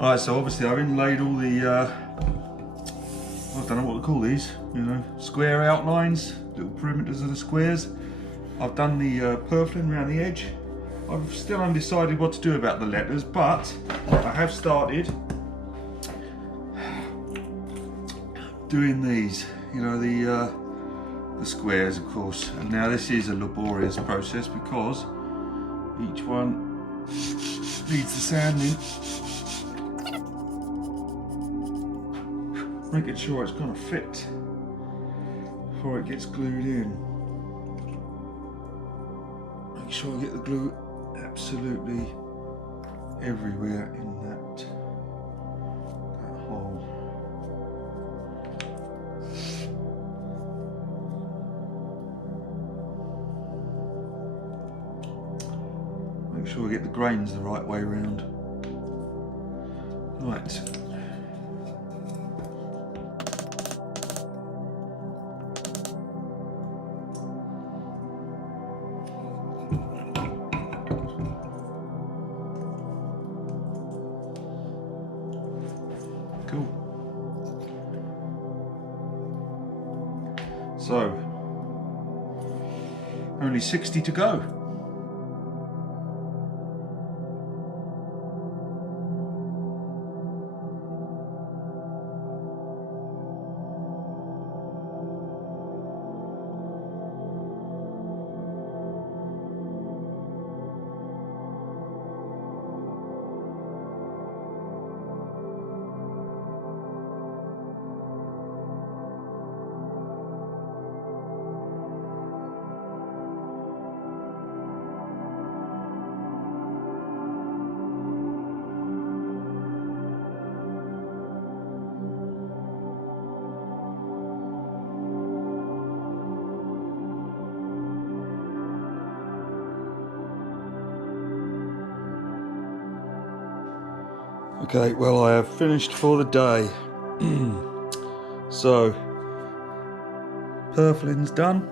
Alright, so obviously I've inlaid all the, I don't know what to call these, you know, square outlines, little perimeters of the squares. I've done the purfling around the edge. I've still undecided what to do about the letters, but I have started doing these, you know, the squares, of course. And now this is a laborious process because each one needs the sanding, making sure it's going to fit before it gets glued in. Make sure I get the glue absolutely everywhere in that hole. Make sure I get the grains the right way around. Right. Cool. So, only 60 to go. Okay, well, I have finished for the day. So, purfling's done.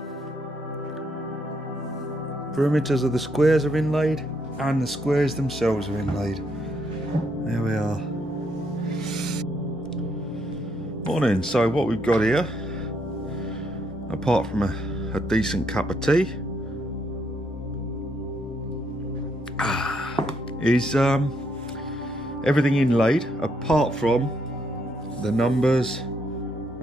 Perimeters of the squares are inlaid, and the squares themselves are inlaid. There we are. Morning. So what we've got here, apart from a decent cup of tea, is everything inlaid apart from the numbers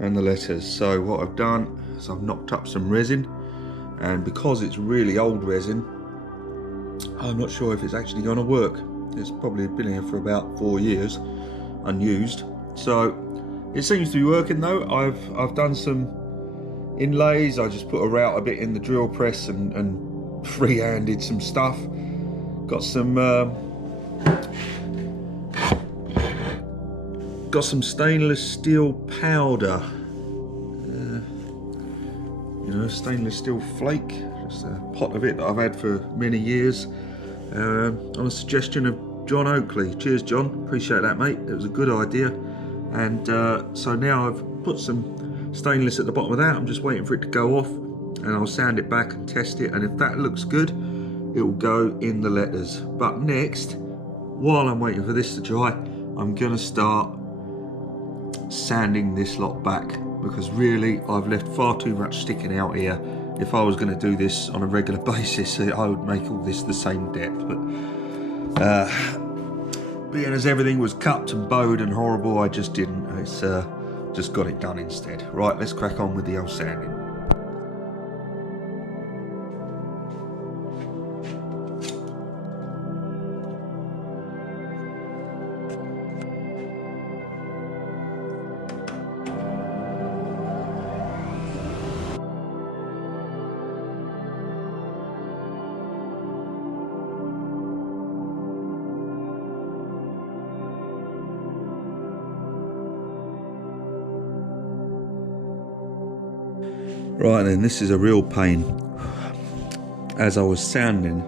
and the letters. So what I've done is I've knocked up some resin, and because it's really old resin, I'm not sure if it's actually going to work. It's probably been here for about 4 years unused, so it seems to be working though. I've done some inlays. I just put a route a bit in the drill press and free-handed some stuff. Got some stainless steel powder, you know, stainless steel flake, just a pot of it that I've had for many years, on a suggestion of John Oakley. Cheers, John, appreciate that, mate. It was a good idea. And so now I've put some stainless at the bottom of that. I'm just waiting for it to go off, and I'll sand it back and test it, and if that looks good, it will go in the letters. But next, while I'm waiting for this to dry, I'm gonna start sanding this lot back, because really I've left far too much sticking out here. If I was going to do this on a regular basis, I would make all this the same depth, but being as everything was cut and bowed and horrible, I just didn't. It's just got it done instead. Right, let's crack on with the old sanding. Right then, this is a real pain. As I was sanding,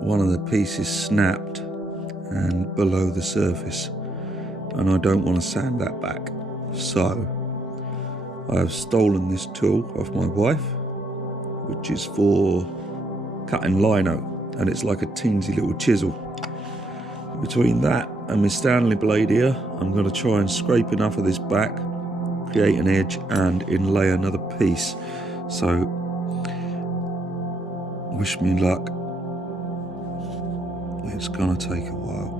one of the pieces snapped and below the surface, and I don't want to sand that back. So I have stolen this tool off my wife, which is for cutting lino, and it's like a teensy little chisel. Between that and my Stanley blade here, I'm going to try and scrape enough of this back, create an edge and inlay another piece. So wish me luck. It's going to take a while.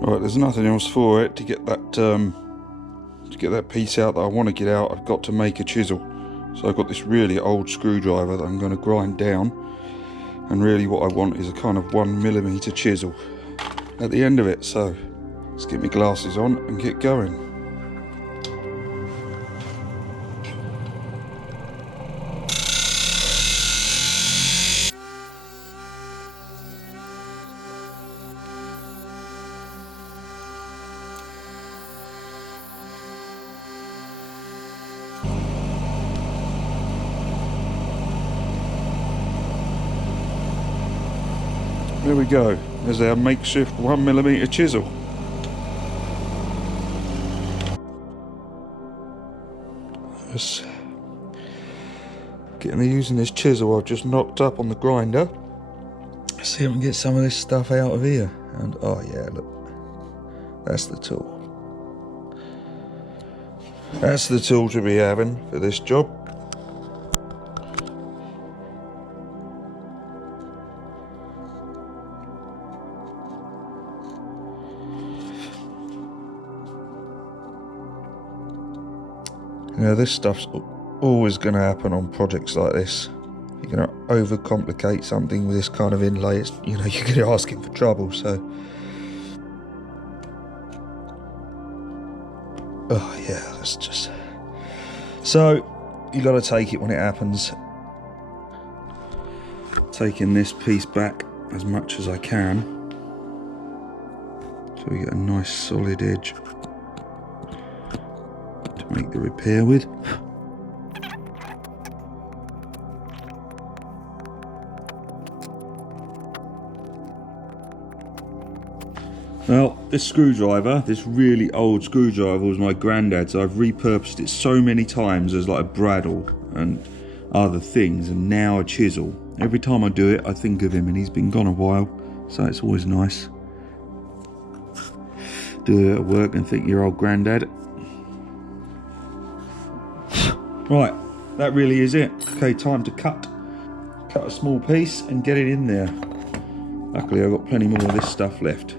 Right, there's nothing else for it. To get that piece out that I want to get out, I've got to make a chisel. So I've got this really old screwdriver that I'm going to grind down, and really what I want is a kind of 1mm chisel at the end of it. So let's get my glasses on and get going. There we go, there's our makeshift 1mm chisel. Just getting using this chisel I've just knocked up on the grinder. See if we can get some of this stuff out of here. And oh yeah, look, that's the tool. That's the tool to be having for this job. Now this stuff's always going to happen on projects like this. You're going to overcomplicate something with this kind of inlay. It's, you know, you're going to ask him for trouble. So, oh yeah, that's just. So you got to take it when it happens. Taking this piece back as much as I can, so we get a nice solid edge to make the repair with. Well, this screwdriver, this really old screwdriver, was my granddad's. I've repurposed it so many times as like a bradawl and other things, and now a chisel. Every time I do it, I think of him, and he's been gone a while, so it's always nice. Do it at work and think your old granddad. Right, that really is it. Okay, time to cut a small piece and get it in there. Luckily, I've got plenty more of this stuff left.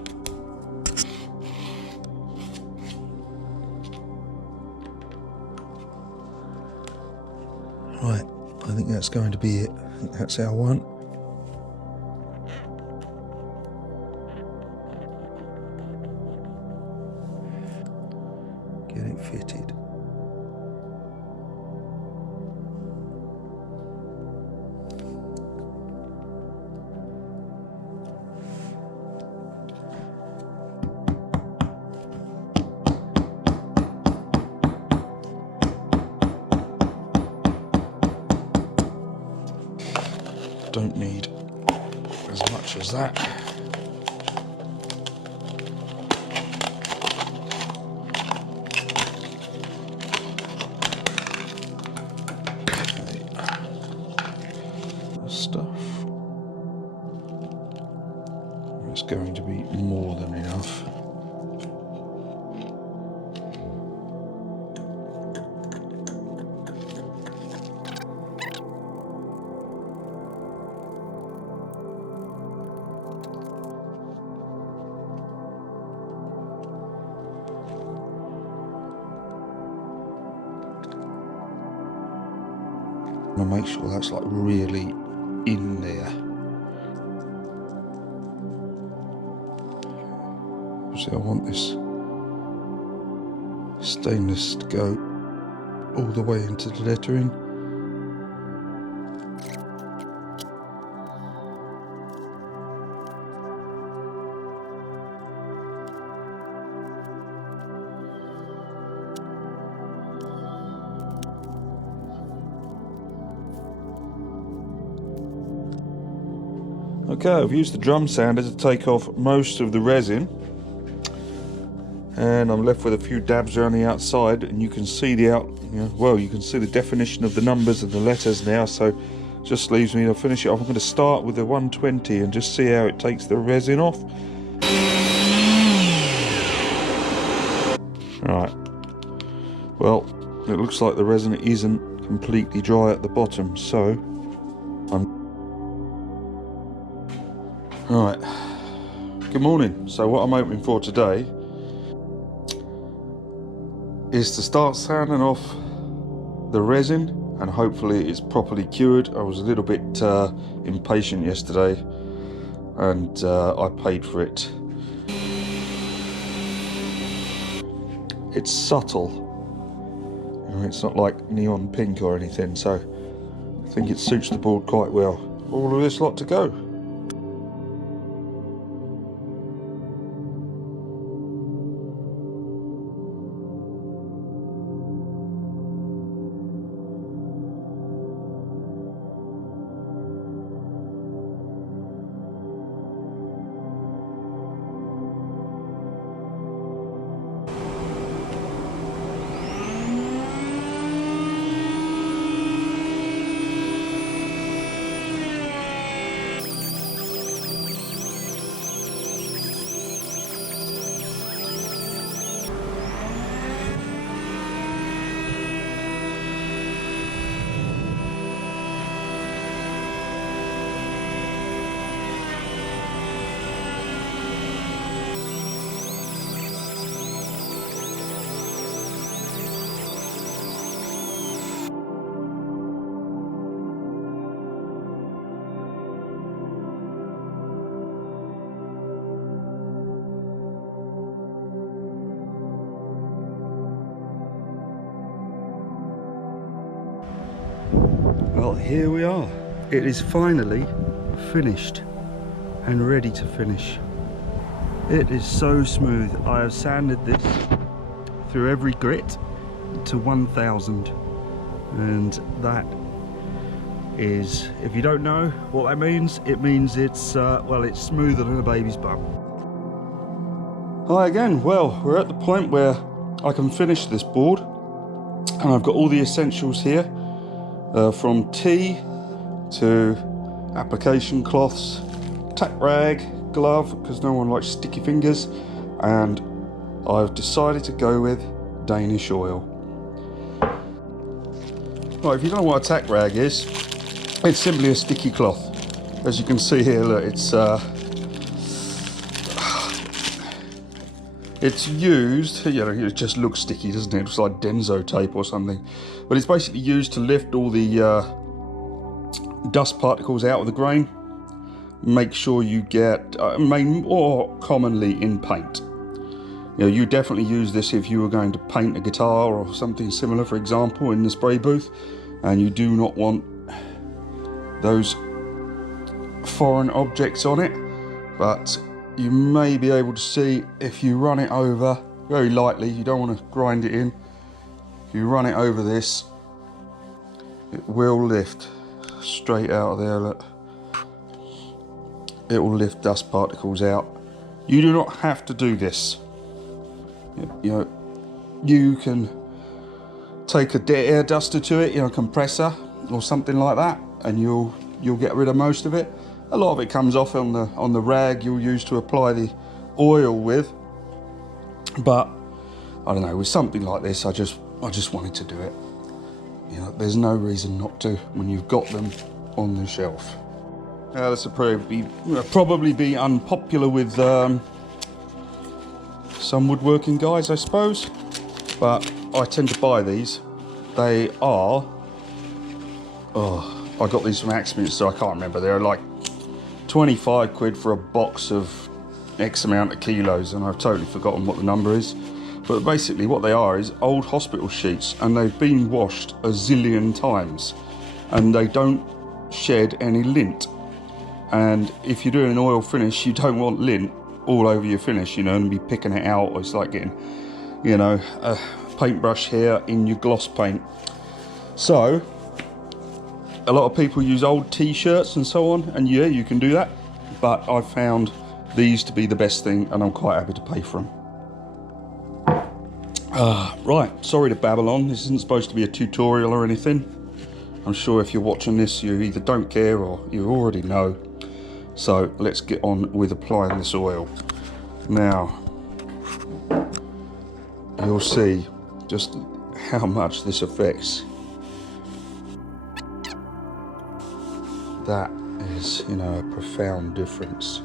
Right, I think that's going to be it. I think that's our one. Get it fitted. Don't need as much as that. Okay. Stuff. It's going to be more than enough. I'm gonna make sure that's like really in there. See, I want this stainless to go all the way into the lettering. Okay, I've used the drum sander to take off most of the resin, and I'm left with a few dabs around the outside, and you can see you can see the definition of the numbers and the letters now, so just leaves me to finish it off. I'm going to start with the 120 and just see how it takes the resin off. Right, well, it looks like the resin isn't completely dry at the bottom, so Right, good morning. So what I'm hoping for today is to start sanding off the resin, and hopefully it's properly cured. I was a little bit impatient yesterday, and I paid for it. It's subtle, it's not like neon pink or anything, so I think it suits the board quite well. All of this lot to go. Well, here we are. It is finally finished and ready to finish. It is so smooth. I have sanded this through every grit to 1000, and that is, if you don't know what that means, it means it's well, it's smoother than a baby's bum. Hi again. Well, we're at the point where I can finish this board, and I've got all the essentials here. From tea to application cloths, tack rag, glove, because no one likes sticky fingers, and I've decided to go with Danish oil. Right, if you don't know what a tack rag is, it's simply a sticky cloth. As you can see here, look, it's used, it just looks sticky, doesn't it? It's like Denso tape or something. But it's basically used to lift all the dust particles out of the grain. Make sure you get, more commonly in paint. You definitely use this if you were going to paint a guitar or something similar, for example, in the spray booth. And you do not want those foreign objects on it. But you may be able to see if you run it over very lightly, you don't want to grind it in. If you run it over this, it will lift straight out of there, look. It will lift dust particles out. You do not have to do this. You can take a air duster to it, a compressor or something like that, and you'll get rid of most of it. A lot of it comes off on the rag you'll use to apply the oil with, but I don't know, with something like this, I just wanted to do it. There's no reason not to when you've got them on the shelf. This will probably be unpopular with some woodworking guys, I suppose, but I tend to buy these. They are, I got these from Axminster, so I can't remember. They're like 25 quid for a box of X amount of kilos, and I've totally forgotten what the number is. But basically what they are is old hospital sheets, and they've been washed a zillion times, and they don't shed any lint. And if you're doing an oil finish, you don't want lint all over your finish, and be picking it out. It's like getting, a paintbrush here in your gloss paint. So a lot of people use old t-shirts and so on, and yeah, you can do that. but I've found these to be the best thing, and I'm quite happy to pay for them. Right, sorry to babble on. This isn't supposed to be a tutorial or anything. I'm sure if you're watching this, you either don't care or you already know. So let's get on with applying this oil. Now, you'll see just how much this affects. That is, you know, a profound difference.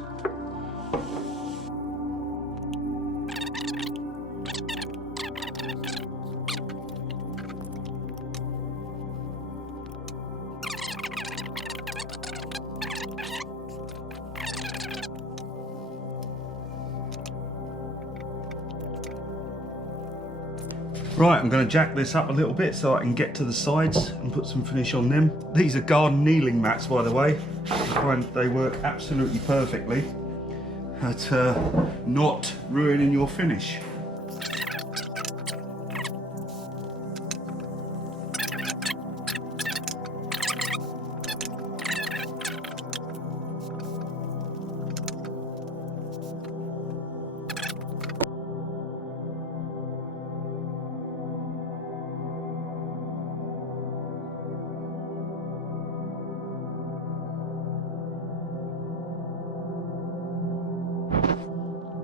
Right, I'm going to jack this up a little bit so I can get to the sides and put some finish on them. These are garden kneeling mats, by the way. I find they work absolutely perfectly at not ruining your finish.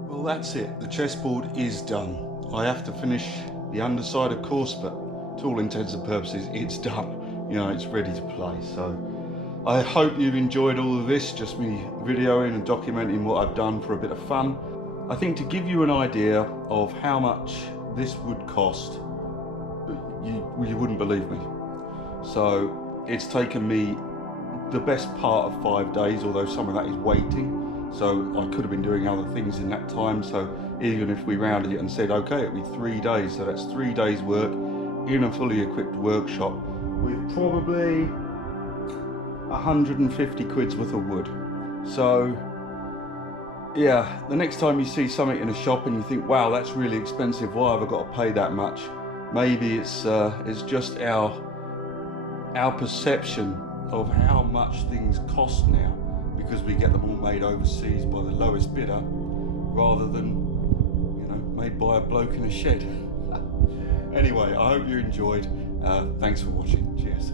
Well, that's it. The chessboard is done. I have to finish the underside, of course, but to all intents and purposes, it's done. You know, it's ready to play. So I hope you've enjoyed all of this, just me videoing and documenting what I've done for a bit of fun. I think to give you an idea of how much this would cost, you wouldn't believe me. So it's taken me the best part of 5 days, although some of that is waiting. So I could have been doing other things in that time. So even if we rounded it and said, okay, it'll be 3 days. So that's 3 days work in a fully equipped workshop with probably 150 quid's worth of wood. So yeah, the next time you see something in a shop and you think, wow, that's really expensive, why have I got to pay that much? Maybe it's just our perception of how much things cost now, because we get them all made overseas by the lowest bidder rather than, you know, made by a bloke in a shed. Anyway, I hope you enjoyed. Thanks for watching. Cheers.